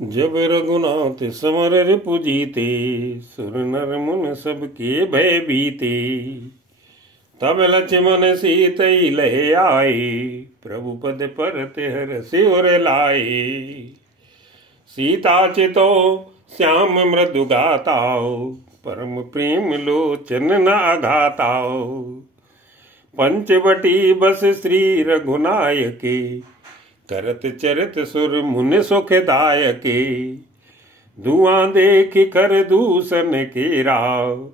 जब रघुनाथ समर रिपु जीते, सुर नर मुन सबके भय बीते। तब लक्ष्मण सीतई लहे आए, प्रभु पद पर तेहर सिर लाए। सीता चितो श्याम मृदु गाताओ, परम प्रेम लोचन न आघाताओ। पंचवटी बस श्री रघुनायके, करत चरित सुर मुनि सुखदायके। धुआं देख कर दूषण के राव,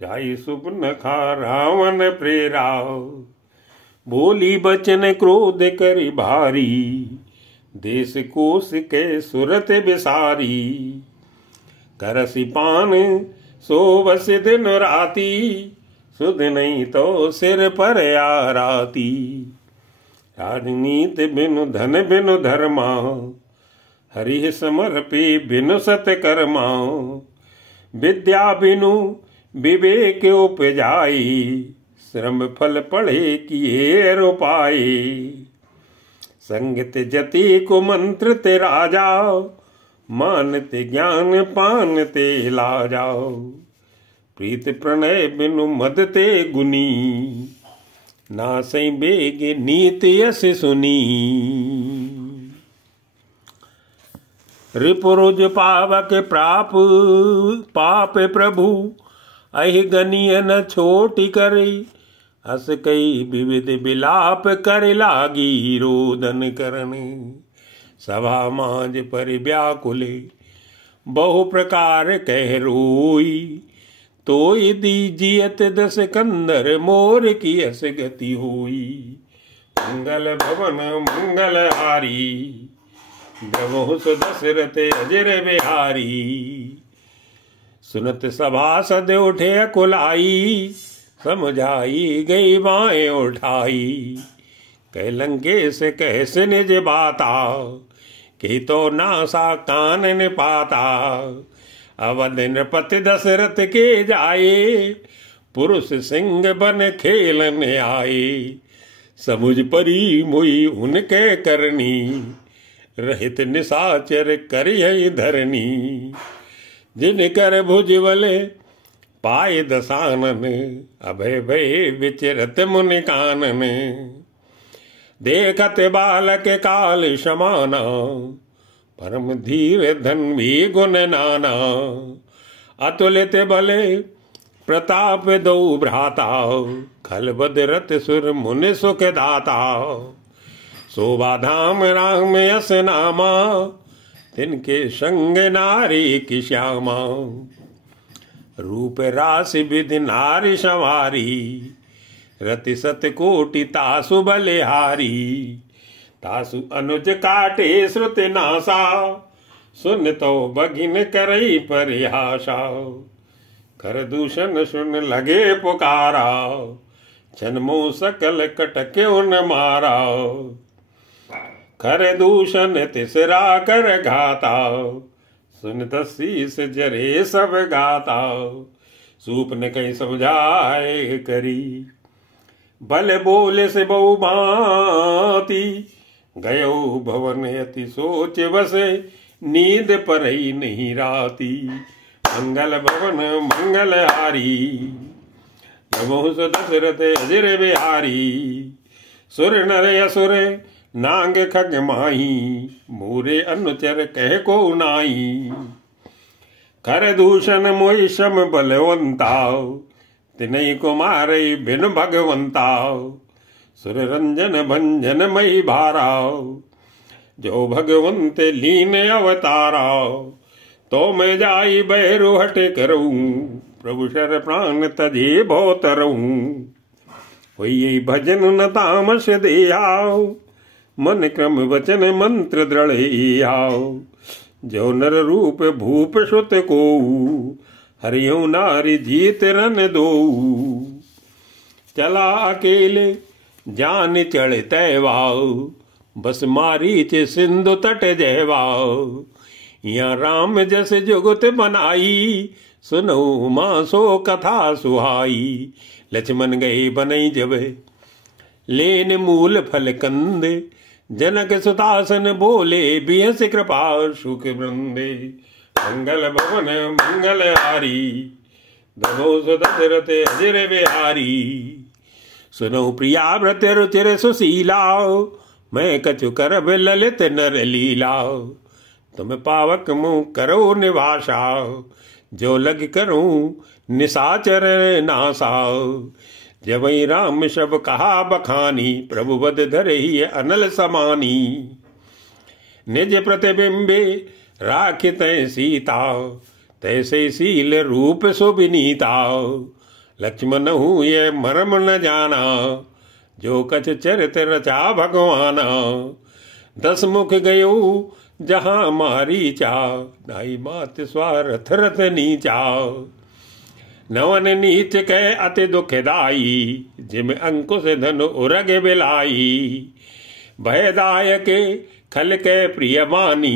जाई सुपन खा रावण प्रेराव। बोली बचन क्रोध करि भारी, देश कोश के सुरत बिसारी। करसि पान सो बस दिन राती, सुध नहीं तो सिर पर आराती। राजनीति बिनु धन बिनु धर्मा, हरि समर्पे बिनु सत्कर्मा। विद्या बिनु विवेक उपजाई, श्रम फल पढ़े किए उपाय। संगत जति को मंत्र ते राजा, मानते ज्ञान पान ते लाजाओ। प्रीत प्रणय बिनु मद ते गुनी, नासै बेग नीति यस सुनी। रिपुरुज पावक प्राप पाप प्रभु, अहि गनिय न छोटी करे। हस कई विविध विलाप कर लागी, रोदन करने सभा मांझ पर व्याकुले। बहु प्रकार कह रोई, तोय दीजियत दस कंदर मोर की यस गति होई। मंगल भवन मंगल हारी, जब दशरथ अजर बिहारी। सुनत सभासद उठे कुलाई, समझाई गई बाएं उठाई। कह लंकेश कैसे निज बाता, कि तो नासा कानन पाता। अवध नृपति दशरथ के जाए, पुरुष सिंह बन खेलन आए। समुझ परी मुई उनके करनी, रहित निशाचर करिय धरनी। जिन कर भुजबल पाए दसानन, अभय भय विचरत मुनि कानन। देखत बालक काल समाना, परम धीर धन्वी गुण नाना। अतुलित बले प्रताप दो भ्राता, खल बदरत सुर मुनि सुख दाता। शोभा धाम राम यस नामा, तिनके संग नारी की श्यामा। रूप राशि विधि नारी संवारी, रति सत कोटि तासु बलिहारी। तासु अनुज काटे श्रुति नासा, सुन तो बगिन करई परिहासा। कर दूषण सुन लगे पुकारा, जन्मो सकल कटके उन मारा। कर दूषण तिसरा कर घाता, सुन शीस जरे सब गाता। सूप ने कहीं समझाए करी, भले बोले से बहु भांति। गयो भवन अति सोच बसे, नींद पर ही नहीं राती। मंगल भवन मंगल हारी, नमो दशरथ अजर बिहारी। सुर नर असुर नांग खग माही, मोरे अनुचर कह को नाई। कर दूषण मोहि सम बलवंताओ, तिनई को मारे बिन भगवंताओ। सुर रंजन भंजन मई भाराओ, जो भगवंत लीन अवताराओ। तो मैं जाई बैरु हट करूं, प्रभु शर प्राण तजे भोतरूं। होई भजन न तामस देहाओ, मन क्रम वचन मंत्र दृढ़ आओ। जो नर रूप भूप सुत को, हरियो नारी जीत रन दो। चला अकेले जान चढ़ तैवाओ, बस मारीच सिंधु तट जहवाओ। यहाँ राम जस जुगत बनाई, सुनो माँ सो कथा सुहाई। लक्ष्मण गए बनई जब, लेन मूल फल कंद। जनक सुतासन बोले बिहस कृपा सुख वृंदे। मंगल भवन मंगल हारी दबो दशरथ अजर बिहारी। सुनो प्रिया व्रत रुचिर सुशीला मैं कछु करब ललित नर लीला। तुम पावक मुँह करो निभाषा जो लग करूं निशाचर नासा। जब राम शब कहा बखानी प्रभु बद धरे ही अनल समानी। निज प्रतिबिंबे राखित सीता तैसे शील रूप सुबिनीता। लक्ष्मण हूँ ये मर्म न जाना जो कछ चरित रचा भगवाना। 10 मुख गयो जहाँ मारी चा नाई मात स्वार्थ रथ नीचा। नवन नीच कह अति दुखदाई जिम अंकुश धन उरग बिलाई। भयदाय के खल के प्रिय मानी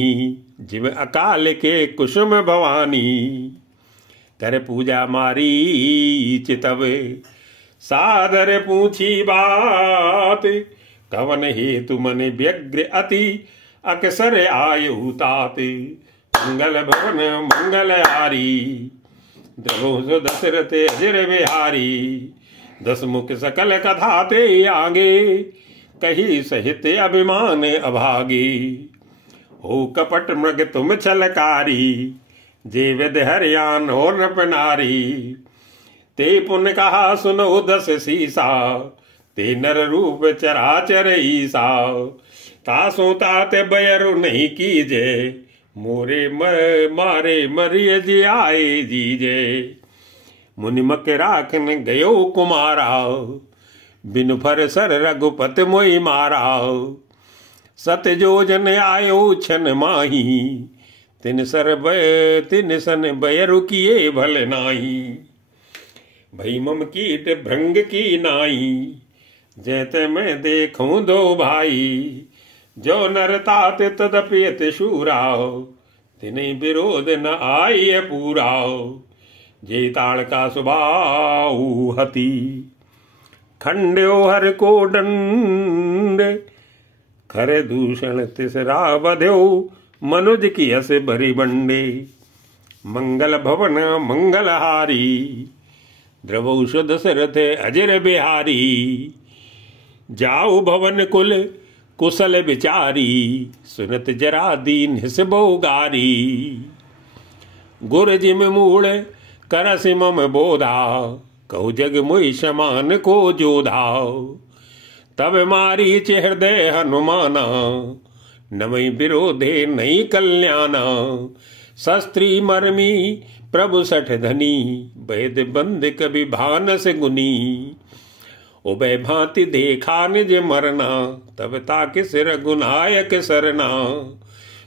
जिम अकाल के कुसुम भवानी। कर पूजा मारी चितवे सादर पूछी बात। कवन हेतु मन व्यग्र अति अकसर आयु तात। मंगल भवन मंगल हारी द्रवो दशरथ अजर बिहारी। 10 मुख सकल कथा ते आगे कही सहित अभिमान अभागे। हो कपट मृग तुम छलकारी जे विद हरियान हो नृप नारी। ते पुन कहा सुनो 10 सीसा ते नर रूप चराचर ईसा। तासो तात बयरु नहीं कीजे मोरे मारे मरिय जी आए जीजे। मुनि मक राखन गयो कुमारा बिनु फर सर रघुपत मोई मारा। 7 जोजन आयो छन माही तिन सन बयरु किए भल नाही। भई मम कीट भृंग की नाई जैते मैं देखूं 2 भाई। जो नर तात तदपियत शूराओ तिने विरोध न आय पूराओ। जे ताड़ का सुभाऊ हती खंड्यो हर को दंड। खरे दूषण तिसरा बध्यो मनुज की हस भरी बंडे। मंगल भवन मंगल हारी द्रवौष दशरथ अजर बिहारी। जाऊ भवन कुल कुशल विचारी सुनत जरा दीन हिस बोगारी। गुर जिम मूल करस मम बोधा कहु जग मुई समान को जोधा। तब मारी हृदय हनुमाना नमई विरोधे नई कल्याणा। शस्त्री मर्मी प्रभु 60 धनी वैद बंद कभी भानस गुनी। उभय भांति देखा निज मरना तब ताकि सिर गुनायक सरना।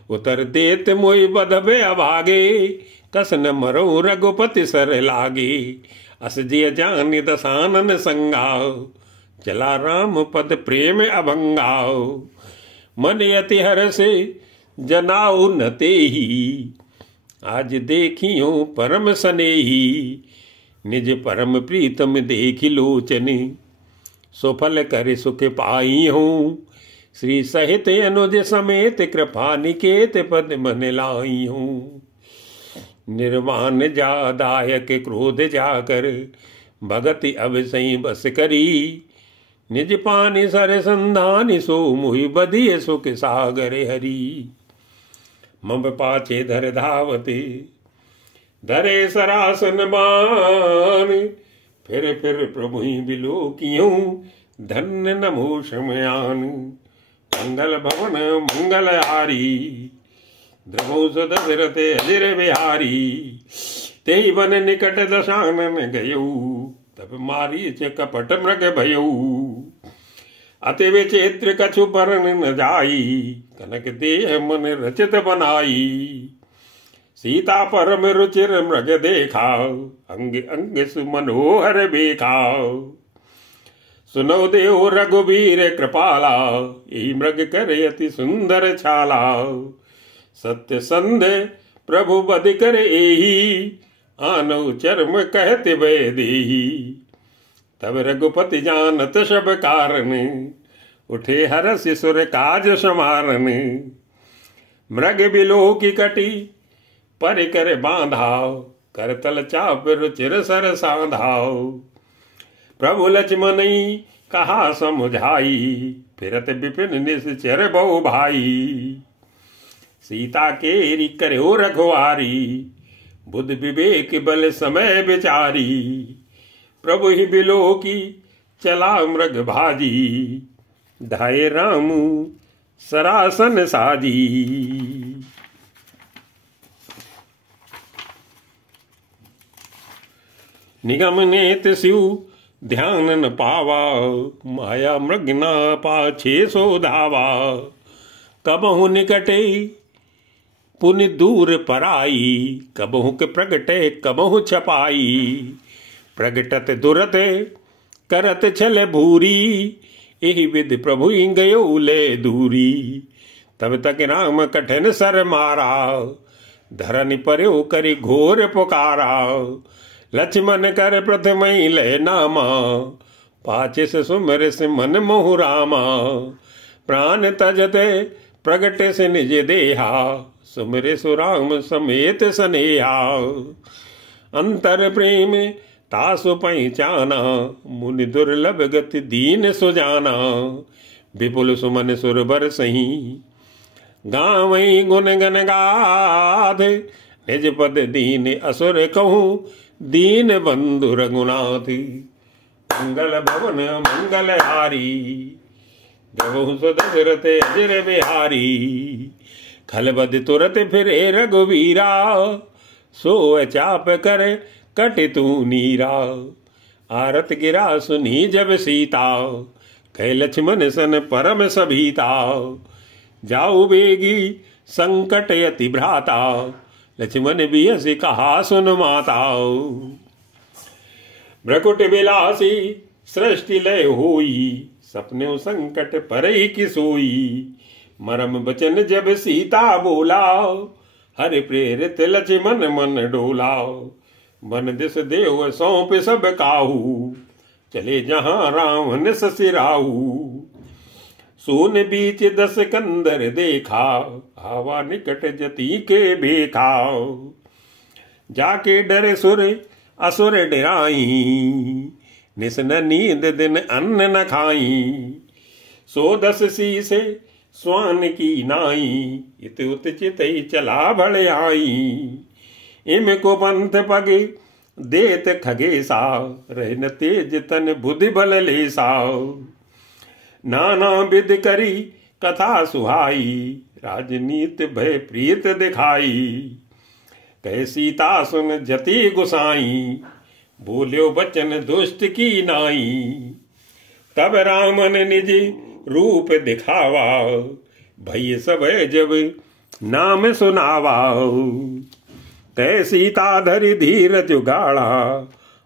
उतर देत मोई बधबे अभागे कसन मरो रघुपति सर लागे। अस जिय जानि दसानन संगाओ चला राम पद प्रेम अभंगाओ। मन यति हर से जनाऊ न तेही आज देखियो परम सनेही। निज परम प्रीतम देखि लोचने सुफल कर सुख पाई हूँ। श्री सहित अनुज समेत कृपा निकेत पद मन लाई हूँ। निर्वाण जादायक क्रोध जाकर भगति अब सही बस करी। निज पानी सर संधान सो मुहि बधिय सुख सागर हरी। मम पाचे धर धावते धरे सरासन मान। फिर प्रभु ही बिलो कियूं धन्य नमो शमयान। मंगल भवन मंगल हारी द्रवो दशरथ अजर बिहारी। ते बन निकट दशानन गयऊ तब मारीच कपट मृग भयऊ। अति विचित्र कछु परन न जाई कनक देह मन रचित बनाई। सीता परम रुचिर मृग देखा अंग अंग सुमनोहर बेखाओ। सुनो देव रघुबीर कृपाला यही मृग करे अति सुंदर छाला। सत्य संध प्रभु बद कर एही आनौ चर्म कहते वै देही। तब रघुपति जानत सब कारण उठे हरस सुर काज समारन। मृग बिलो की कटी पर कर बांधाओ, करतल चाप रुचिर सर सांधाओ। प्रभु लक्ष्मण कहा समझाई, फिरत विपिन निश्चर बहु भाई। सीता केरी करो रखवारी, बुद्ध विवेक बल समय विचारी। प्रभु ही बिलो की चला मृग भाजी, धाये राम सरासन साजी। निगम नेत शिव ध्यान न पावा, माया मृग न पाछे सो धावा। कबहु निकटे पुनि दूर पराई, कबहु के प्रगटे कबहु छपाई। प्रगटत दुरत करत छल भूरी, यही विधि प्रभु गयो ले दूरी। तब तक राम कठिन सर मारा, धरन पर्यो करी घोर पुकारा। लक्ष्मण कर प्रथम ले नामा, पाचिस सुमर से मन मोहु रामा। प्राण तजते प्रगटे से निज देहा, सुमरे सुराम समेत स्नेहा। अंतर प्रेम तासु पहचाना, मुनि दुर्लभ गति दीन सुजाना। विपुल सुमन सुरबर सही, गावई गुण गन गाध। निज पद दीन असुर कहूँ, दीन बंधु रघुनाथ। मंगल भवन मंगल हारी, जबहु दशरथ अजर बिहारी। खलबद तुरत फिरे रघुवीरा, सो चाप कर कट तू नीरा। आरत गिरा सुनी जब सीता, कह लक्ष्मण सन परम सभीता। जाऊ बेगी संकट यति भ्राता, लक्ष्मण बियस कहा सुन माता। भ्रकुट विलासी सृष्टि लय होई, सपने संकट परई की सोई। मरम बचन जब सीता बोला, हरि प्रेरित लक्ष्मण मन डोला। मन दिस देव सौंप सब काहू, चले जहां रावण ससिराहू। सोन बीच दस कंदर देखा, हवा निकट जती के बेखा। जाके डरे सुर असुर डराई, निस न नींद दिन अन्न न खाई। सो दस शीसे स्वान की नाई, इत उत चितई चला भले आई। इम को पंथ पग देत खगेसा, रहन तेज तन बुद्धि बल लेसा। नाना विध करी कथा सुहाई, राजनीत भय प्रीत दिखाई। कह सीता सुन जति गुसाई, बोल्यो बचन दुष्ट की नाई। तब रामन निज रूप दिखावा, भय सब जब नाम सुनावा। कह सीता धरि धीर जुगाड़ा,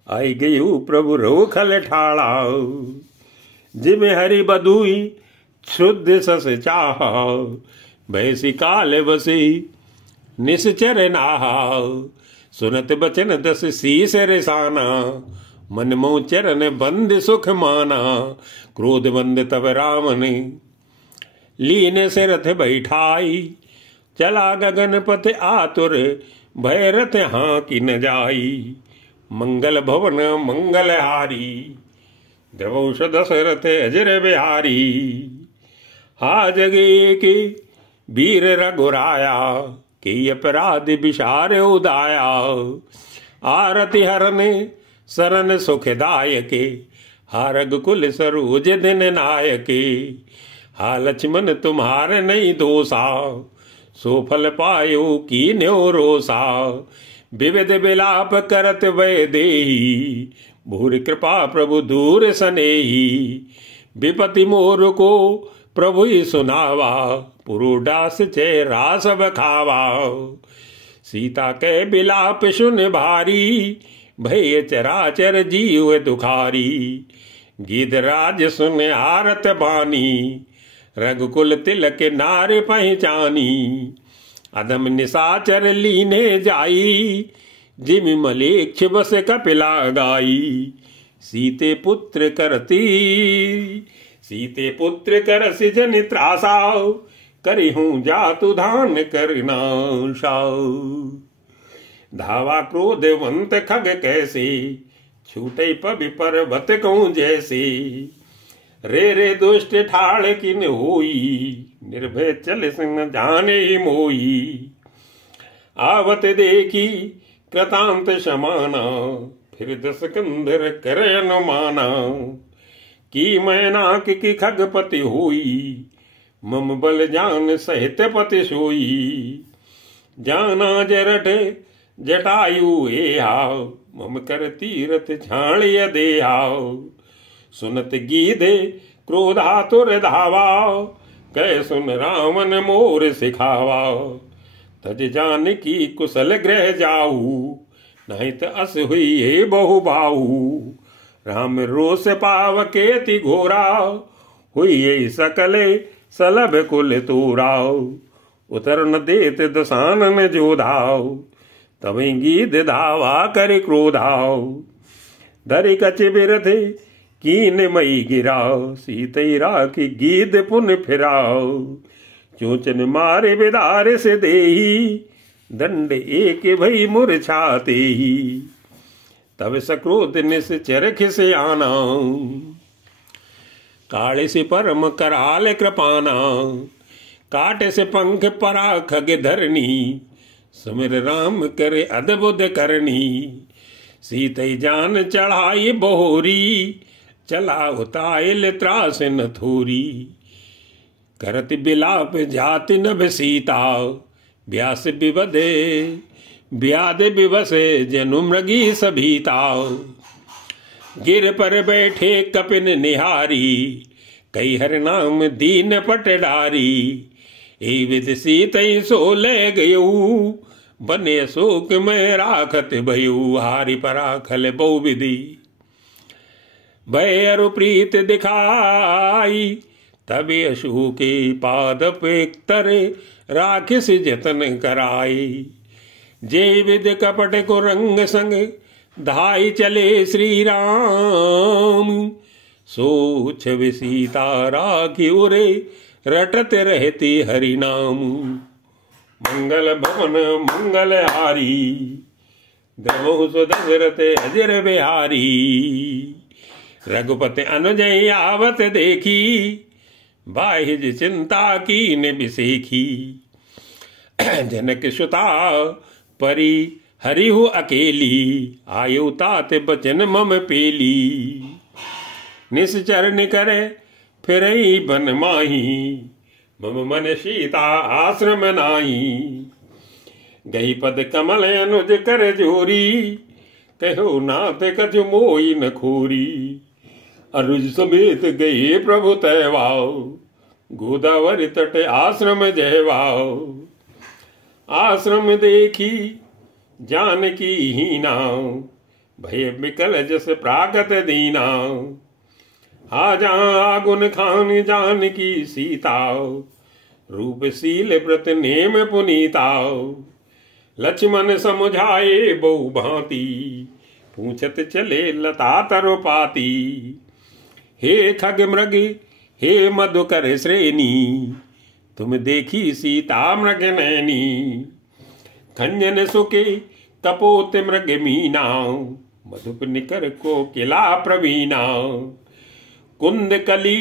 आई गयु प्रभु रोखल ठाड़ा। जिम हरि बधुई शुद्ध सस चाहा, भैसी काल बसी निश्चर नाहा। सुनत बचन दस शीस रिसाना, मन मोह चरण बंद सुख माना। क्रोध बंद तब रावण लीन से रथ बैठाई। चला गगन पथ आतुर, भय रथ हाँ की न जाई। मंगल भवन मंगल हारी, द्रवौष दशरथ अजर बिहारी। हा जगे के वीर रघुराया, के अपराध विशार उदाया। आरति हरन शरण सुखदायके, हा रघुकुल सरोज दिन नायके। हा लक्ष्मण तुम्हारे नहीं दोषा, सो फल पायो की न्यो रोसा। विविध विलाप करत वै देही, भूरि कृपा प्रभु दूर सनेही। विपति मोर को प्रभु ही सुनावा, पुरुडास चे रास बखावा। सीता के बिलाप सुन भारी, भय चराचर जीव दुखारी। गिदराज सुन आरत बानी, रघुकुल तिलक नार पहचानी। अधम निशाचर लीने जाई, जिम मलेक्ष बस कपिला गाई। सीते पुत्र करती सीते पुत्र कर सिजन त्रासाओ, करी हूं जातु धान करनाशाओ। धावा क्रोधवंत खग कैसे, छूटे पवि पर्वत कहूं जैसे। रे दुष्ट ठाड़ किन होई, निर्भय चल संग जाने मोई। आवत देखी कृतांत समाना, फिर दस कंधर कर अनुमाना। की मैनाक की खगपति हुई, मम बल जान सहित पति सोई। जाना जरठ जटायु हाव, मम कर तीरथ छाणिय देहाव। सुनत गीधे क्रोधातुर धावा, कै सुन रावण मोर सिखावा। तज जान की कुशल ग्रह जाऊ, नहीं त अस हुई हे बहु बाहू। राम रोष पाव केति घोरा, हुई सकले सलभ कुल तोराव। उतर न देत दसानन जोधाव, तवै गीध धावा कर क्रोधाव। धरि कच बिरथ कीन मई गिराव, सीतई राखी गीध पुन फिराव। चोचन मारे बिदार से देही, दंड एक भई मूर्छाते ही। तब सक्रोध निश्चर खिसे आना, काले से परम कराल कृपाना। काटे से पंख परा खग धरनी, सुमिर राम करे अद्भुत करनी। सीतई जान चढ़ाई बहोरी, चला उताइल त्रास न थोरी। करत बिलाप जाति नभ सीता, व्यास विवदे व्याध विवसे जनु मृगी सभीता। गिर पर बैठे कपिन निहारी, कई हर नाम दीन पटडारी। ए विद सीतई सो ले गयऊ, बने शोक में राखत भयऊ। हारि पराखल बहु विधि, भय अरु प्रीत दिखाई। तबे अशोक के पाद पे तरे, राखिस जतन कराई। जे विद कपट को रंग संग, धाई चले श्री राम। सो छवि सीता राखी उरे, रटत रहती हरि नाम। मंगल भवन मंगल हारी, द्रवहु सो दशरथ अजर बिहारी। रघुपति अनुजय आवत देखी, बाहिज चिंता की ने बिसेखी। जनक सुता परी हरिहु अकेली, आयु तात बचन मम पेली। निश्चर करे फिर बन माही, मम मन सीता आश्रम नाही। गई पद कमल अनुज कर जोरी, कहो नाथ कछु मोई न खोरी। अनुज समेत गए प्रभु तैवाओ, गोदावरी तट आश्रम जयवाओ। आश्रम देखी जानकी हीना, भय विकल जस प्रागत दीना। आजा आगुन खान जानकी सीता, रूपशील व्रत नेम पुनीता। लक्ष्मण समझाए बहु भांति, पूछत चले लता तरुपाती। हे खग मृग हे मधुकर श्रेणी, तुम देखी सीता मृग नैनी। खंजन सुके कपोत मृग मीना, मधुप निकर को किला प्रवीणा। कुंद कली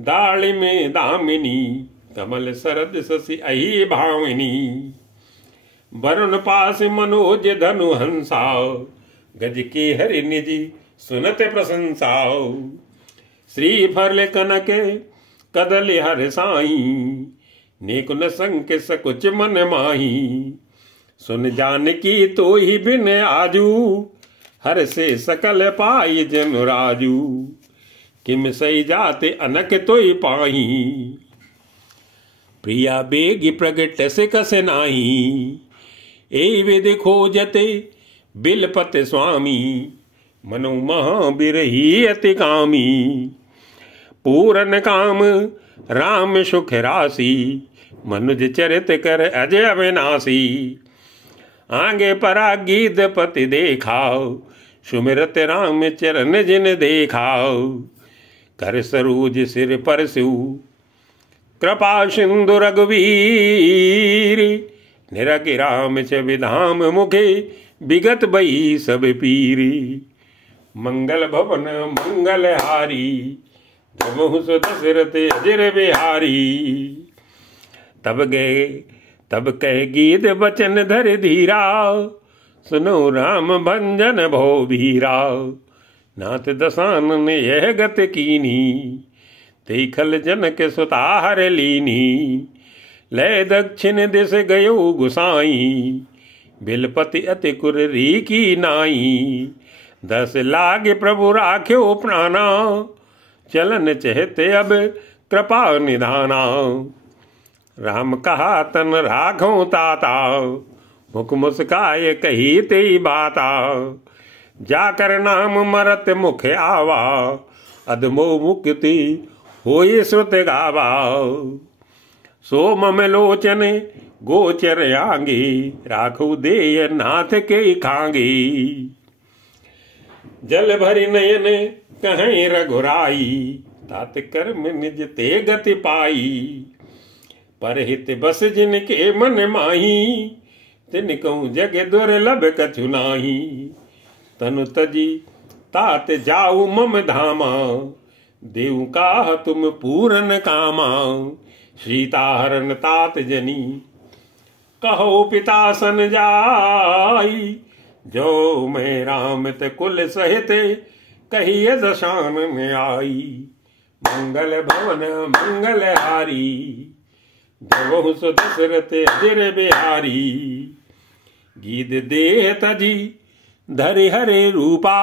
दाल में दामिनी, कमल सरद शशि अहि भामिनी। वरुण पास मनोज धनु हंसाओ, गज के हरि निज सुनत प्रशंसाओ। श्री फल कनक कदल हर साई, नेकुन संक सकुच मन माही। सुन जानकी तो ही बिन आजू, हर से सकल पाई जन राजू। किम सही जाते अनक तो ही पाही, प्रिया बेगी प्रगट से कस नाही। ए विद खोजते बिलपत स्वामी, मनु महा बिरही अति कामी। पूरन काम राम सुख राशि, मनुज चरित कर अजय अविनाशी। आगे परा गीत पति देखाओ, सुमिरत राम चरण जिन देखाओ। कर सरोज सिर पर सिउ कृपा सिंधु रघुवीर निरग राम छवि धाम मुखे विगत बई सब पीरी मंगल भवन मंगल हारी जबहु सो दशरथ अजर बिहारी तब कह गीत बचन धर धीरा सुनो राम भंजन भो भीरा नाथ दसानन यह गत कीनी देखल जनक सुताहर लीनी लय दक्षिण दिश गयो गुसाई बिलपति अति कुररी की नाई 10 लाग प्रभु राख्यो प्राणा चलन चहते अब कृपा निधाना राम कहा तन राघो ताता मुख मुस्काय कही ते बाता जाकर नाम मरत मुख आवा अधमो मुक्ति होई श्रुत गावा सो मम लोचन गोचर आंगी राखु देय नाथ के खांगी जल भरि नयन कहीं रघुराई तात कर्म निज ते गति पाई परहित बस जिनके मन माही तिन कहूँ जग दुर्लभ कछु नाही तनु तजी तात जाऊ मम धामा देव का तुम पूरन कामा सीताहरण तात जनी कहो पिता सन जाई जो मैं राम ते कुल सहित कहिए दशान में आई मंगल भवन मंगल हारी जबहु सो दशरथ अजर बिहारी गीत देह तजी धरि हरे रूपा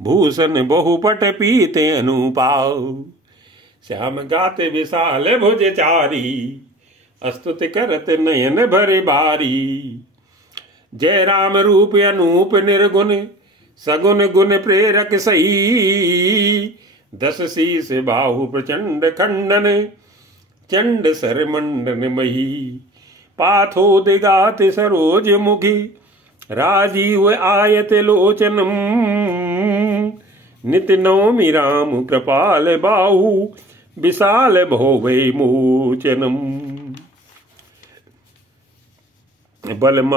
भूषण बहुपट पीते अनुपा श्याम गाते विशाल भुज चारी अस्तुति करत नयन भरे बारी जय राम रूप अनूप निर्गुण सगुन गुण प्रेरक सही 10 शीस बाहु प्रचंड खंडन चंड सर मंडन मही पाथोदिगात सरोज मुखी राजीव आयत लोचनम नित नौमि राम कृपाल बाहु विशाल भोवै मोचनम बलम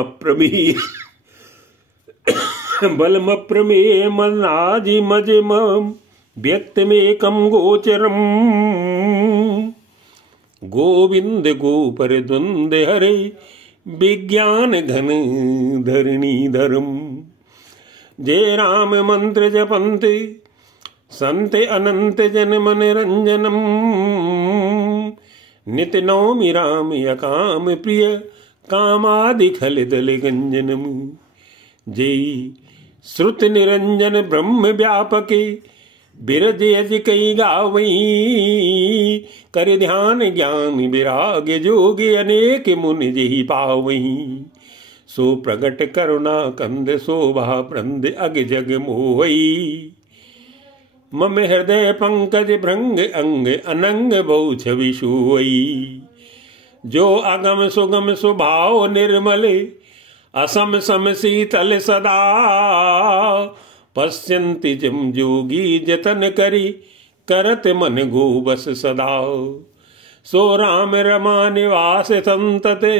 प्रमेय मनाजि मजम व्यक्तमेकं गोचरम गोविंद गोपर द्वंद हरे विज्ञान घन धरणी धर्म जय राम मंत्र जपन्ते संते अनंत जन मन रंजनम नित नौमि राम अकाम प्रिय कामादि खल दल गंजनम जय श्रुत निरंजन ब्रह्म व्यापके बिरज अज कई गावई कर ध्यान ज्ञान विराग जोग अनेक मुनि जही पावई सो प्रगट करुणा कंद शोभा प्रंद अग जग मोहई मम हृदय पंकज भृंग अंग अनंग बहु छवि सोई जो अगम सुगम स्वभाव निर्मल असम सम शीतल सदा पश्यन्ति जम जोगी जतन करी करत मन गो बस सदा सो राम रमा निवास संतते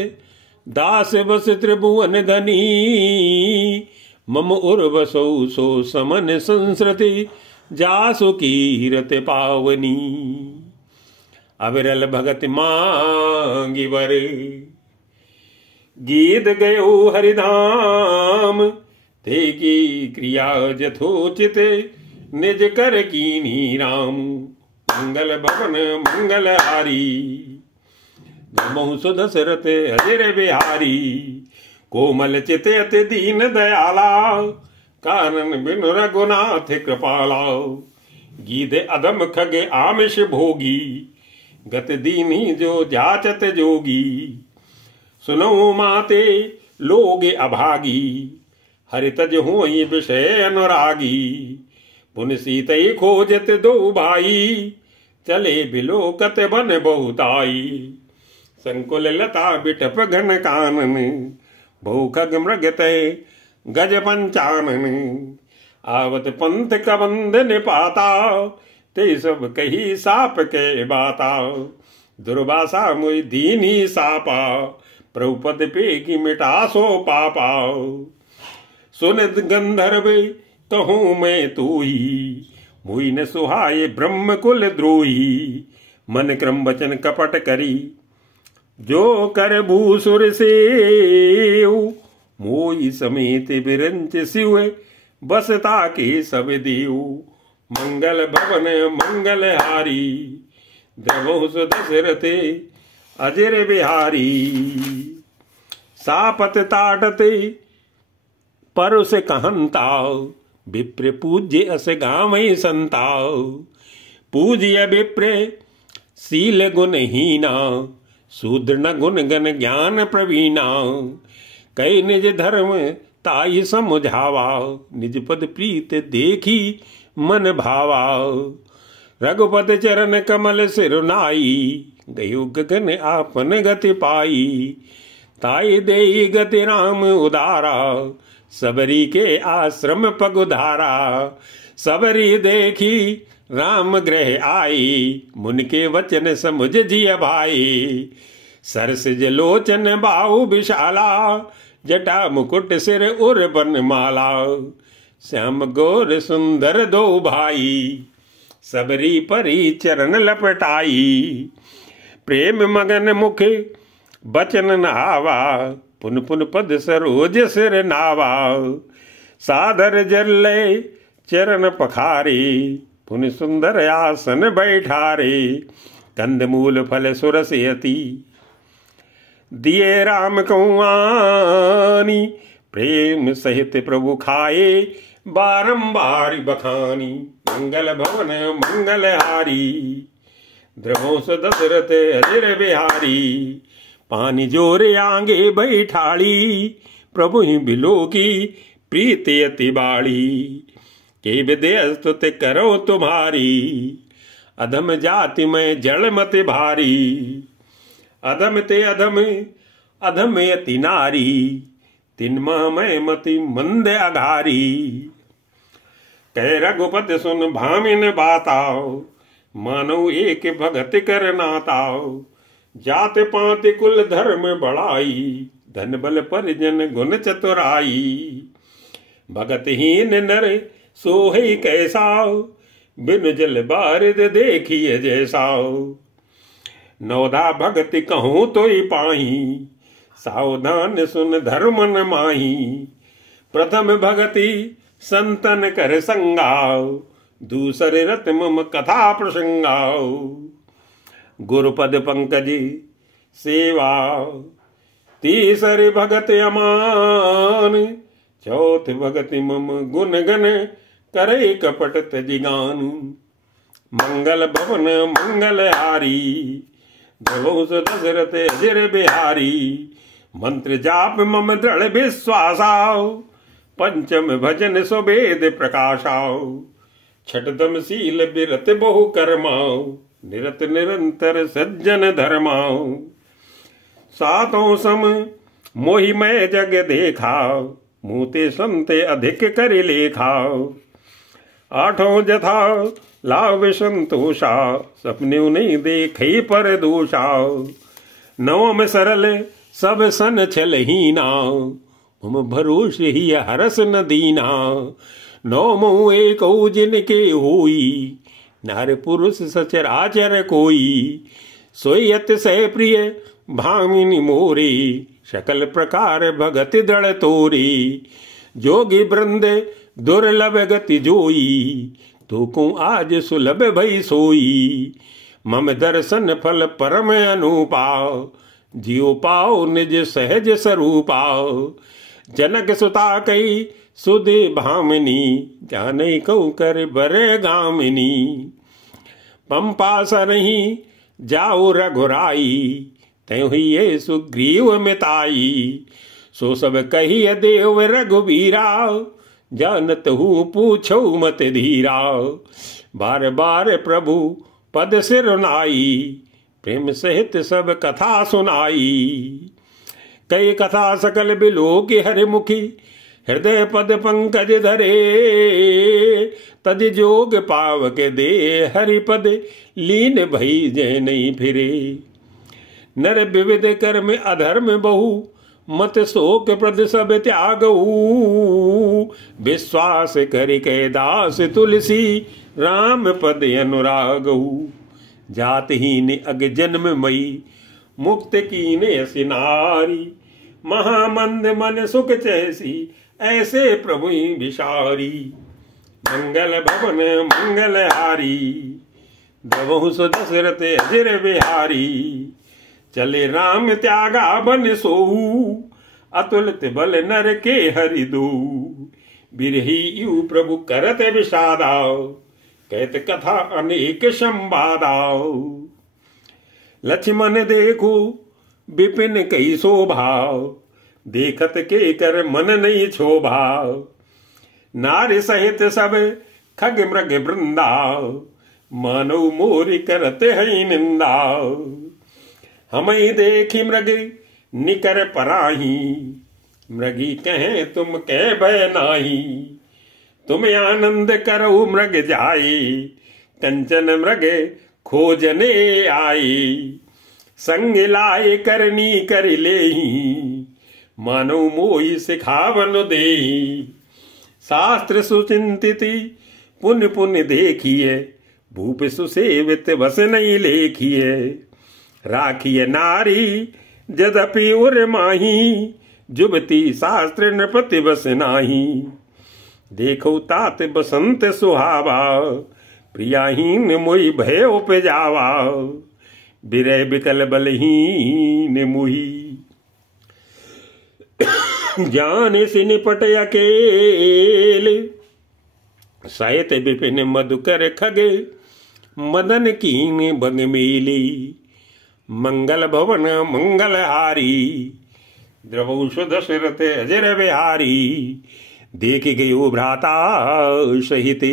दास बस त्रिभुवन धनी मम उर्वसौ सो समन संस्रति जासु कीरत पावनी अविरल भगत मांगी वर गीत गयो हरिधाम ते की क्रिया जथोचित निज कर कीनी राम मंगल भवन मंगल हारी नमो सुदशरथ अजर बिहारी कोमल चित अति दीन दयाला कानन बिनु रघुनाथ कृपाला गीत अधम खगे आमिष भोगी गत दीनी जो जाचत जोगी सुनो माते लोगे अभागी हरितज होई विषय अनुरागी पुन सीतई खोजत दो भाई चले बिलोकत बन बहुताई संकुल लता बिटप घन कानन बहु खग मृगत गज पंचानन आवत पंथ कबंध निपाता ते सब कही साप के बाता। दुर्वासा मुई दीनी सापा, प्रभुपद पे की मिटा सो पापा। सुन गंधर्व कहूँ मैं तू ही, मुई न सुहाये ब्रह्म कुल द्रोही। मन क्रम वचन कपट करी, जो कर भूसुर से मोई समेत बिरंच शिव, बसता के सब देव। मंगल भवन मंगल हारी, द्रवोस दशरथे अजर बिहारी। सापत ताटते परुष कहंताओ, विप्र पूज्य अस गावै संताओ। पूज्य विप्र शील गुणहीना, शूद्र न गुण गण ज्ञान प्रवीणा। कई निज धर्म ताई समझावा, निज पद प्रीत देखी मन भावा। रघुपत चरण कमल सिरुनाई, गयो गगन आपन गति पाई। ताई देई गति राम उदारा, सबरी के आश्रम पग उधारा। सबरी देखी राम ग्रह आई, मुन के वचन समुझ जिय भाई। सरसिज लोचन बाहु विशाला, जटा मुकुट सिर उर बन माला। श्याम गोर सुंदर दो भाई, सबरी परी चरण लपटाई। प्रेम मगन मुख बचन नहावा, पुन पुन पद सरोज सिर नावा। सादर जल्ले चरण पखारे, पुन सुंदर आसन बैठारे। कंद मूल फल सुरस यति, दिए राम कौआनी। प्रेम सहित प्रभु खाए, बारंबार बखानी। मंगल भवन मंगल हारी, द्रवोस दशरथ अजर बिहारी। पानी जोरे आंगे बैठाड़ी, प्रभु ही बिलो की प्रीति अति बाड़ी। के विदय स्तुत करो तुम्हारी, अधम जाति में जड़ मत भारी। अधम ते अधम अधम यति नारी, तिन्मह में मति मंद अघारी। कह रघुपत सुन भामिन बाताओ, मानो एक भगत कर नाताओ। जात पात कुल धर्म बढ़ाई, धन बल परिजन गुण चतुराई। भगतहीन नर सोहे कैसाओ, बिन जल बारिद देखिए जैसाओ। नौधा भगति कहूँ तो ही पाही, सावधान सुन धर्म न माही। प्रथम भगति संतन कर संगाओ, दूसरे रत मम कथा प्रसंगाओ। गुरुपद पंकज सेवा, तीसरी भगत अमान। चौथ भगति मम गुण गण, करे कपट तजिगान। मंगल भवन मंगल हारी, द्रवोस दशरथ अजर बिहारी। मंत्र जाप मम दृढ़ विश्वासाओ, पंचम भजन सुवेद प्रकाशाओ। छठदम शील बिरत बहु कर्माओ, निरत निरंतर सज्जन धर्माओ। सातों सम मोहि मैं जग देखाओ, मूते संते अधिक कर लेखाओ। आठों जथा लाभ संतोषा, सपने नहीं देखे पर दोषाओ। नवम सरल सब सन छलहीना, मम भरोस ही हरस न दीना। नौमो एक जिनके होई, नार पुरुष सचराचर कोई। सोयत सह प्रिय भामिनी मोरे, सकल प्रकार भगत दृढ़ तोरे। जोगी वृंद दुर्लभ गति जोई, तो को आज सुलभ भई सोई। मम दर्शन फल परम अनुपा, जियो पाओ निज सहज स्वरूपाओ। जनक सुता कई सुधे भामिनी, जाने कौ कर बरे गामिनी। पंपा सरही जाओ रघुराई, त्यों ही ये सुग्रीव मिताई। सो सब कही देव रघुबीरा, जानत हूँ पूछो मत धीरा। बार बार प्रभु पद सिरुनाई, प्रेम सहित सब कथा सुनाई। कई कथा सकल बिलो की हरिमुखी, हृदय पद पंकज धरे, तज जोग पावक दे, हरिपद लीन भई जय नहीं फिरे। नर विविध कर्म अधर्म बहु, मत शोक प्रद सब त्यागऊ। विश्वास करि के दास तुलसी, राम पद अनुरागऊ। जातहीन अग जन्म मई, मुक्त कीने सिनारी। महामंद मन सुख चैसी, ऐसे प्रभु विशारी। मंगल भवन मंगल हारी, द्रवहु सो दशरथ अजिर बिहारी। चले राम त्यागा बन सोऊ, अतुलित बल नर के हरि दो। बिरही यू प्रभु करत विषादा, कहत कथा अनेक संवादा। लक्ष्मण देखो विपिन कई शोभा, देखत के कर मन नहीं क्षोभा। नारी सहित सब खग मृग वृंदा, मानव मोरी करते हैं निंदा। हमें देखी मृग निकर पराही, मृगी कहे तुम कह भय नाही। तुम आनंद करो मृग जाए, कंचन मृग खोजने आए। संग लाए करनी कर लेही, मानो मोहि सिखावन देही। शास्त्र सुचिंतित पुण्य पुण्य देखिए, भूप सुसेवित बस नहीं लेखिए। राखिए नारी जदपि उर माही, जुबती शास्त्र नृपति बस नाही। देखो तात बसंत सुहावा, प्रियाहीन मोहि भय उपजावा। बिरह बिकल बलहीन मुही, जान से निपट अकेल। सहित विपिन मधुकर खगे, मदन कीन बंग मेली। मंगल भवन मंगल हारी, द्रवहु सो दशरथ अजिर बिहारी। देख गयो भ्राता सहित,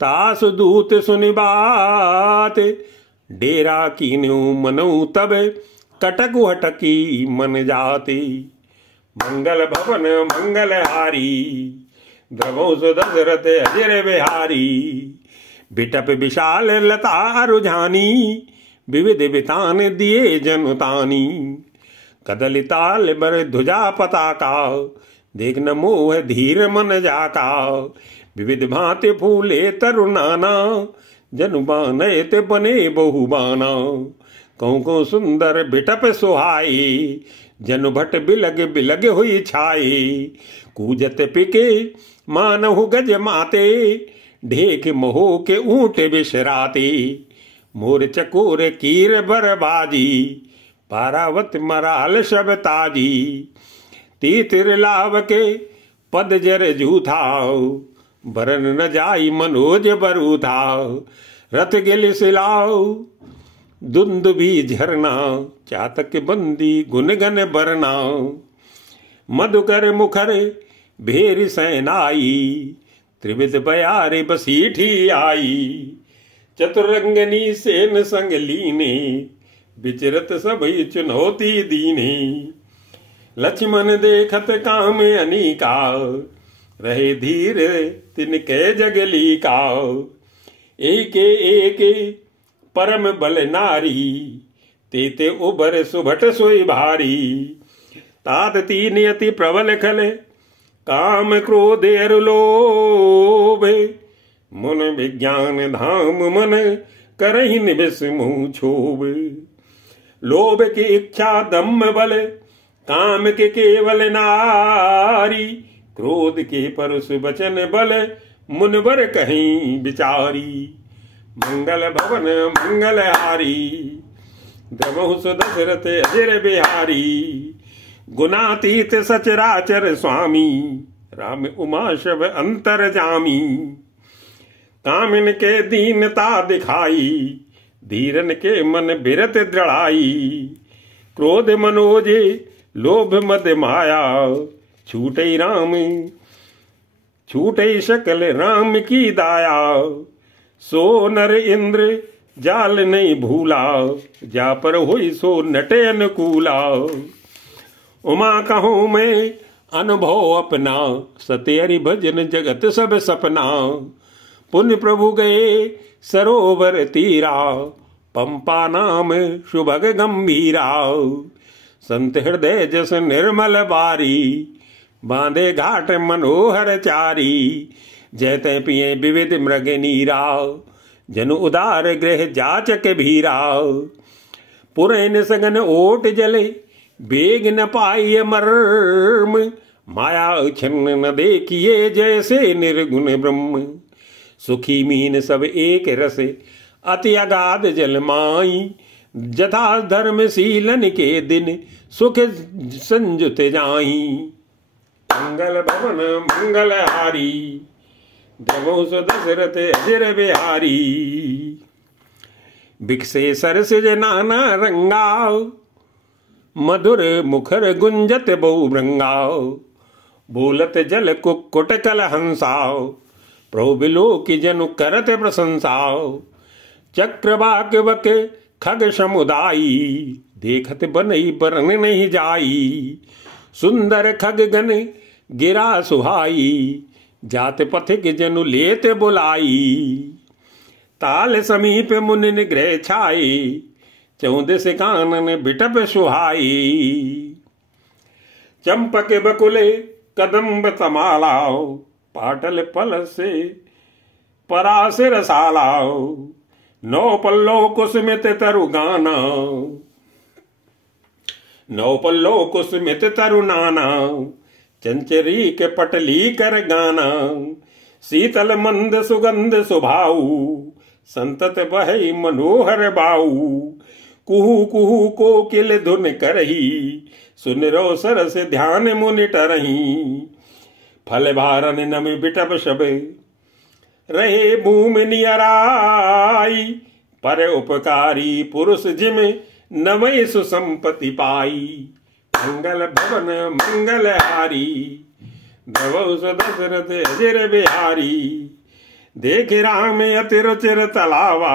तास दूत सुनि बात। डेरा कीन्यु मनऊ तब, कटकु हटकी मन जाते। मंगल भवन मंगल हारी, द्रवहु सो दशरथ अजिर बिहारी। बिटप विशाल लता रुझानी, विविध वितान दिए जनुतानी। कदली ताल बर ध्वजा पताका, देख न मोह धीर मन जाका। विविध भांति फूले तरुनाना, जनु बाने ते बने बहुबाना। कहूँ को सुंदर बिटप सुहाई, जनु भट बिलग बिलग हुई छाई। कूजत पिके मानहु गज माते, ढेक मोह के ऊंट बिशराते। मोर चकोर कीर बरबाजी, पारावत मराल शब ताजी। तीतिर लाव के पद जर जूथाओ, बरन न जाई मनोज बरूथाओ। रथ गिल सिलाओ धुंध भी झरना, चातक बंदी गुन गन बरना। मधुकर मुखर भेर सैनाई, त्रिविध बयारे बसीठी आई। चतुरंगनी सेन संग लीने, विचरत सभई चुनौती दीने। लक्ष्मण देखत काम अनीका, रहे धीर तिनके जगली का। एक एक परम बल नारी, तेते उबर सुभट सोई भारी। तात तीन अति प्रबल खल, काम क्रोध अरु लोभ। मन विज्ञान धाम मन, करहि निबिस मुँह क्षोभ। लोभ की इच्छा दम्भ बल, काम के केवल नारी। क्रोध के परुष वचन बल, मुनवर कहीं विचारी। मंगल भवन मंगल हारी, द्रवहु सो दशरथ अजिर बिहारी। गुणातीत सचराचर स्वामी, राम उमा शब अंतर जामी। कामिन के दीनता दिखाई, धीरन के मन बिरत दृढ़ाई। क्रोध मनोज लोभ मद माया, छूटे राम छूटे शकल राम की दाया। सो नर इंद्र जाल नहीं भूला, जा पर होई सो नटे अनुकूला। उमा कहूँ मैं अनुभव अपना, सतेरी भजन जगत सब सपना। पुण्य प्रभु गए सरोवर तीरा, पंपा नाम शुभग गंभीरा। संत हृदय जस निर्मल बारी, बांधे घाट मनोहर चारी। जयते पिए विविध मृग नीरा, जनु उदार गृह जाचक भीरा। पुरैन सगन ओट जले, बेग न पाइय मर्म। माया छन्न न देखिए, जैसे निर्गुण ब्रह्म। सुखी मीन सब एक रस, अति अगाध जल माई। जथा धर्म शीलन के दिन, सुख संजुत जाई। मंगल भवन मंगल हारी, देवो सो दशरथ अजर बिहारी। बिकसे सरसिज नाना रंगा, मधुर मुखर गुंजत बहु भृंगा। बोलत जल कुक्कुट कल हंसाओ, प्रभु बिलो की जनु करत प्रशंसाओ। चक्रवाक बक खग समुदायी, देखत बनई बरन नहीं जाई। सुंदर खग गन गिरा सुहाई, जात पथिक जनु लेत बुलाई। ताल समीप मुनि निग्रह छाई, चौदस कानन बिटप सुहाई। चंपक बकुले कदम्ब तमालाओ, पाटल पल से परास रसालाओ। नौ पल्लो कुसुमित तरु गाना, नौ पल्लो कुसुमित तरु नाना। चंचरी के पटली कर गाना, शीतल मंद सुगंध सुभाऊ। संतत बहई मनोहर बाऊ, कुहू कुहू कोकिल धुन करही। सुन रो सरस ध्यान मुनि टरही। फल भारन नमि बिटप शब, रहे भूमि नियराई। पर उपकारी पुरुष जिम, नमय सुसंपत्ति पाई। मंगल भवन मंगल हारी, देवो सो दशरथ अजर बिहारी। देख राम अति रुचिर तलावा,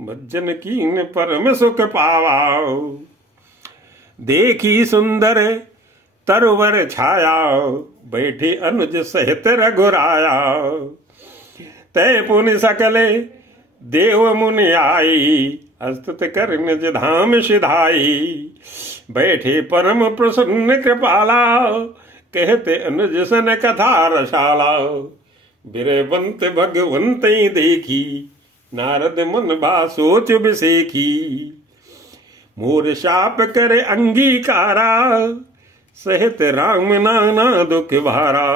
भजन कीन परम सुख पावा। देखी सुंदर तरुवर छाया, बैठे अनुज सहित रघुराया। तय पुनि सकले देव मुनि आई, अस्तुत कर निज धाम सिधाई। बैठे परम प्रसन्न कृपाला, कहते अनुज सन कथा रसाला। बिरबंत भगवंत देखी, नारद मन बा सोच बिसेखी। मोर शाप करे अंगीकारा, सहित राम नाना दुख भारा।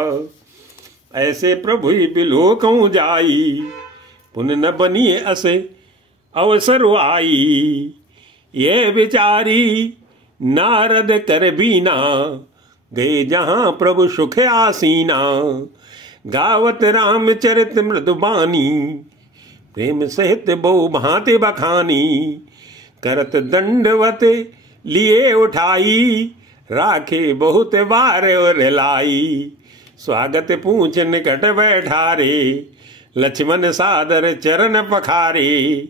ऐसे प्रभु बिलो कहूँ जाई, पुन न बनिए असे अवसर आई। ये विचारी नारद कर बीना, गए जहां प्रभु सुख आसीना। गावत रामचरित मृदुबानी, प्रेम सहित बहु भांति बखानी। करत दंडवत लिए उठाई, राखे बहुत बार और लाई। स्वागत पूछ निकट बैठारे, लक्ष्मण सादर चरण पखारे।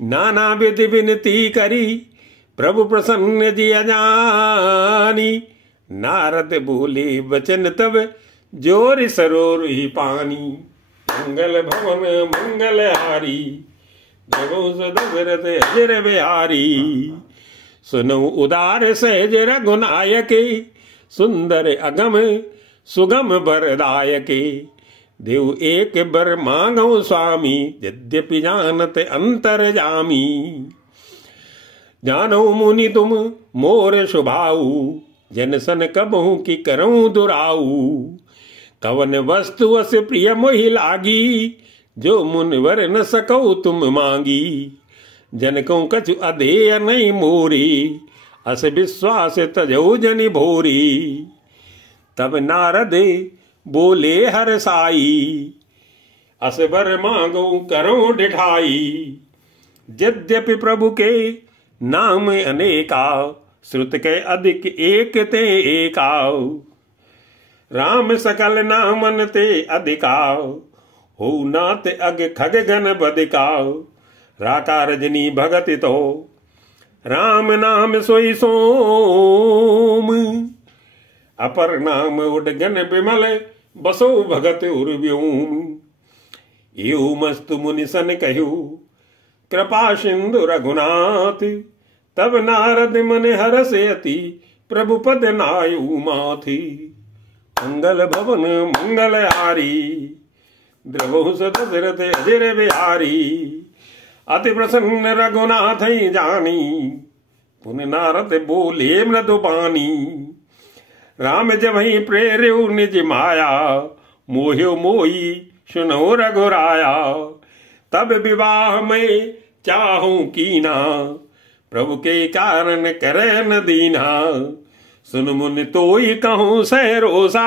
नाना विधि विनती करी, प्रभु प्रसन्न जिया जानी। नारद बोले वचन तब, जोर सरोर ही पानी। मंगल भवन मंगल हारी, देवो सो दशरथ अजर बिहारी। सुनो उदार सहज रघुनायक, सुंदर अगम सुगम बरदायक। देव एक बर मांगो स्वामी, यद्यपि जानत अंतर जामी। जानो मुनि तुम मोर शुभाऊ, जन सन कबहू की करऊं दुराऊ। कवन वस्तु अस प्रिय मोहि लागी, जो मुनिवर न सको तुम मांगी। जनकों कछु अधेय नहीं मोरी, अस विश्वास तजो जनि भोरी। तब नारद बोले हर साई, अस बर मांगो करो डिठाई। यद्यपि प्रभु के नाम अनेका, श्रुत के अधिक एक ते एका। राम सकल नामन ते अधिका, हो नात अग खग गन बदिका। राका रजनी भगति तो, राम नाम सोई सोम। अपर नाम उडगन बिमल बसो भगत उर्व्योम। एऊ मस्तु मुनि सन कहु कृपा सिंधु रघुनाथ। तब नारद मन हरस अति प्रभु पद नायु माथि। मंगल भवन मंगल हारी द्रवहु दशरथ अजर बिहारी। अति प्रसन्न रघुनाथ जानी पुन नारद बोले मृदु बानी। राम जब ही प्रेरु निज माया मोह्यो मोही सुनो रघुराया। तब विवाह में चाहूं कीना प्रभु के कारण करे न दीना। सुन मुनि तोई कहूं सहरोसा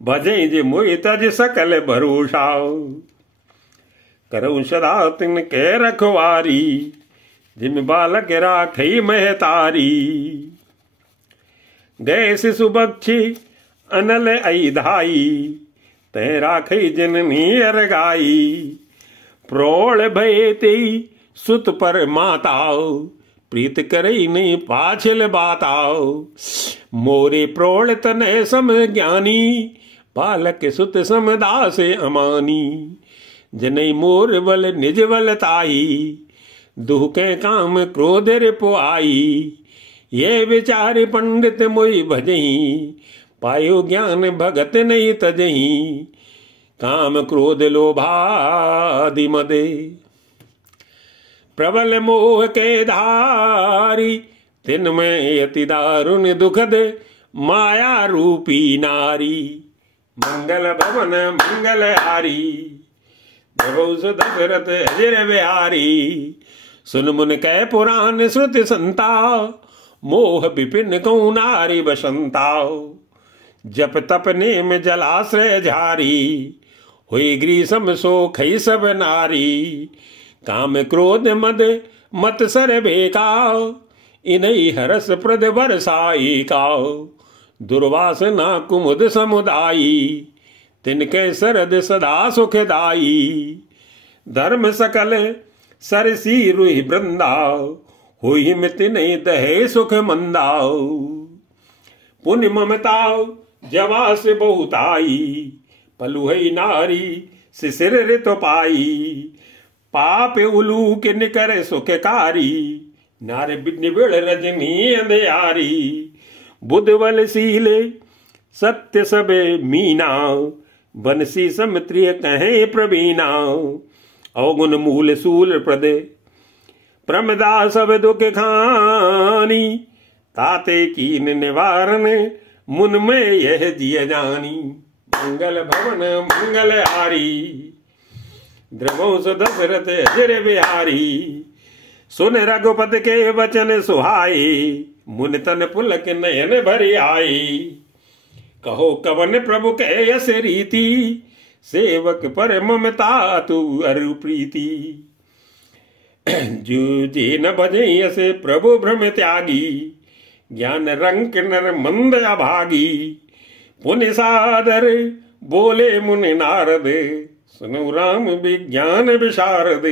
भजे जे मोहि तज सकल भरोसा। करऊं सदा तिन के रखवारी जिम बालक राखई महतारी। गए शिशु बक्षी अनल आई धाई तय राखई जननी अरगाई। प्रौढ़ भय तेई सुत पर माताओ प्रीत करई नहीं पाछल बाताओ। मोरे प्रौढ़ तनय सम ज्ञानी बालक सुत समदास अमानी। जनई मोर बल निज बल ताई दुह के काम क्रोध रिपुआई। ये विचार पंडित मोहि भजही पायो ज्ञान भगत नहीं तजही। काम क्रोध लोभादि मदे प्रबल मोह के धारी। तिन में अति दारुण दुखद माया रूपी नारी। मंगल भवन मंगल हारी दशरथ अजर बिहारी। सुन मुन कै पुराण श्रुति संता मोह विपिन कौ नारी बसंता। जप तप नेम जलाश्रय झारी हुई ग्रीसम सो खई सब नारी। काम क्रोध मद मत सर बेकाओ इनई हरस प्रद बरसाई काओ। दुर्वासना कुमुद समुदायी तिनके सरद सदा सुखदाई। धर्म सकल सरसी रुहि वृंदाओ हुई मित नहीं दहे सुख मंदाओ। पुण्य ममताओ जवास बहुताई पलुहई नारी शिशिर ऋत पाई। पाप उलू के निकर सुखकारी नारे निबिड़ रजनी अंधियारी। बुध बल सीले सत्य सबे मीना बंसी समत्रिय कहे प्रवीणा। अवगुण मूल सूल प्रदे प्रमदा सब दुख खानी। ताते कीन निवारण मुन में यह जिय जानी। मंगल भवन मंगल हारी द्रवंश दशरथ अजर बिहारी। सुन रघुपति के वचन सुहाए मुन तन पुलक नयन भरि आए। कहो कवन प्रभु के यस रीति सेवक पर ममता तू अरु प्रीति। जो जे न भजे यसे प्रभु भ्रम त्यागी ज्ञान रंक नर मंद अभागी। पुण्य सादर बोले मुनि नारद सुनो राम विज्ञान विशारद।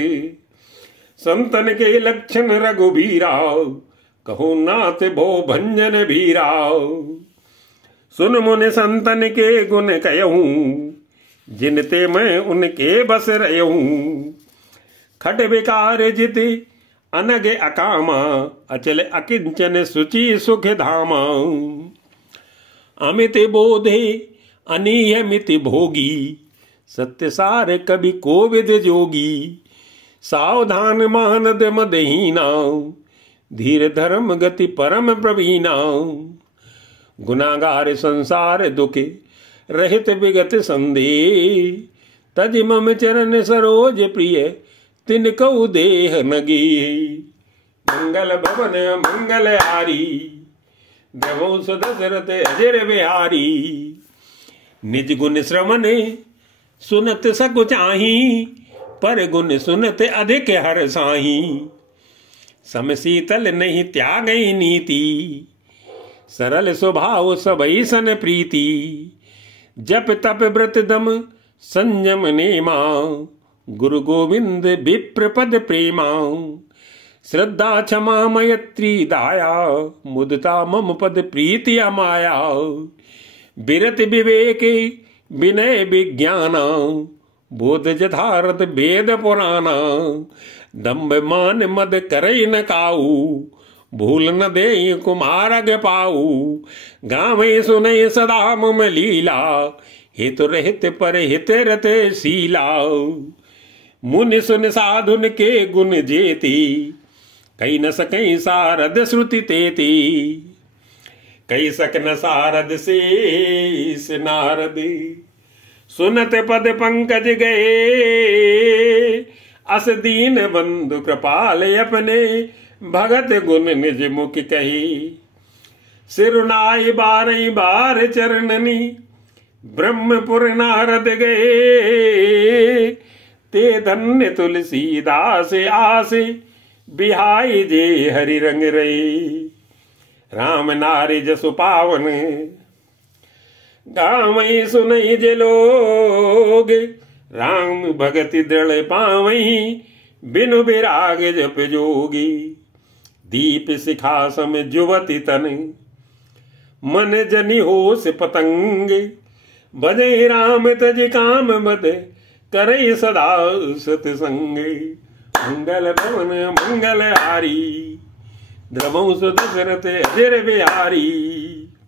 संतन के लक्षण रघुबीरा कहो नाथ भो भंजन भीरा। सुन मुनि संतन के गुण कहूं जिनते मैं उनके बस रहूं। खट विकार जित अनग अकामा अचल अकिंचन सुचि सुख धामा। अमित बोधे अनियमित भोगी सत्य सार कवि कोविद जोगी। सावधान मानद मदहीना धीर धर्म गति परम प्रवीणा। गुनागार संसार दुखे रहित विगत संदेह। तज मम चरण सरोज प्रिय तिनकौ देह नगी। मंगल भवन मंगल हारी द्रवंश दशरथ अजर बिहारी। निज गुण श्रवण सुनत सकु चाही पर गुण सुनत अधिक हर साही। सम शीतल नहीं त्यागई नीति सरल स्वभाव सबई सन प्रीति। जप तप व्रत दम संयम नेमा गुरु गोविंद विप्र पद प्रेमा। श्रद्धा क्षमा मैत्री दाया, मुदता मम पद प्रीतिया माया। विरत विवेक विनय विज्ञान, बोध यथार्थ वेद पुराना। दम्भ मान मद करई न काऊ, भूल न दे कुमार ग पाऊ। गावे सुने सदा मम लीला, हित रहित पर हित रत शीला। मुनि सुन साधुन के गुण जेती, कई न सकई सारद श्रुति तेती। कई सक न सारद शेष नारद, सुनत पद पंकज गए। अस दीन बंधु कृपाल अपने, भगत गुण निज मुख कही। सिरुनाई बारई बार चरणनी, ब्रह्मपुर नारद गए। ते धन्य तुलसीदास आस, बिहाई जे हरि रंग रहे। राम नारी जसु पावन, गावई सुनई जे लोग। राम भगति दृढ़ पावई, बिनु विराग जप जोगी। दीप शिखा सम जुवति तन, मन जनि होश पतंग। भजै राम तज काम मद, करई सदा सतसंग। मंगल भवन मंगल हारी, द्रवंश दशरथ अजर बिहारी।